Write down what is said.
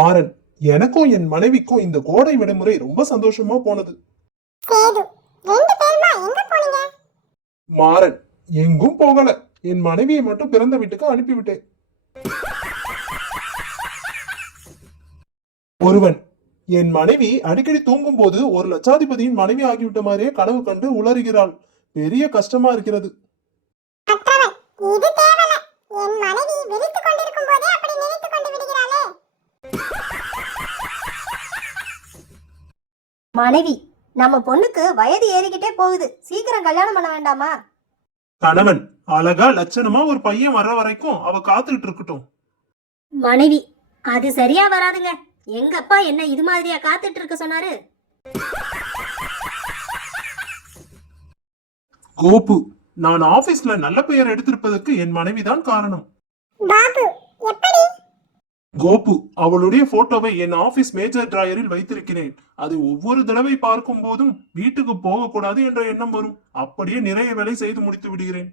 மாறன், எனக்கும் என் மனைவிக்கும் இந்த கோடை விடுமுறை ரொம்ப சந்தோஷமா போனது. சேது, ரெண்டு பேருமா எங்க போனீங்க? மாறன், எங்கும் போகல. என் மனைவியை மட்டும் பிறந்த வீட்டுக்கு அனுப்பிவிட்டேன். ஒருவன், என் மனைவி அடிக்கடி தூங்கும் போது ஒரு லட்சாதிபதியின் மனைவி ஆகிவிட்ட மாதிரியே கனவு கண்டு உளறுகிறாள். பெரிய கஷ்டமா இருக்கிறது. மற்றவன், இது தேவல. என் மனைவி விழித்துக் கொண்டிருக்கும் போதே அப்படி நினைத்துக் கொண்டு விடுகிறாளே. மனைவி, நம்ம பொண்ணுக்கு வயது ஏறிக்கிட்டே போகுது, சீக்கிரம் கல்யாணம் பண்ண வேண்டாமா? கணவன், அழகா லட்சணமா ஒரு பையன் வர்ற வரைக்கும் அவ காத்துக்கிட்டு இருக்கட்டும். மனைவி, அது சரியா வராதுங்க. எங்க அப்பா என்ன இது மாதிரியா காத்துட்டு இருக்க சொன்னாரு? கோபு, நான் ஆபீஸ்ல நல்ல பெயர் எடுத்திருப்பதற்கு என் மனைவிதான் காரணம். பாபு, எப்படி? கோபு, அவளுடைய போட்டோவை என் ஆபீஸ் மேஜர் டிராயரில் வைத்திருக்கிறேன். அதை ஒவ்வொரு தடவை பார்க்கும் போதும் வீட்டுக்கு போக கூடாது என்ற எண்ணம் வரும். அப்படியே நிறைய வேலை செய்து முடித்து விடுகிறேன்.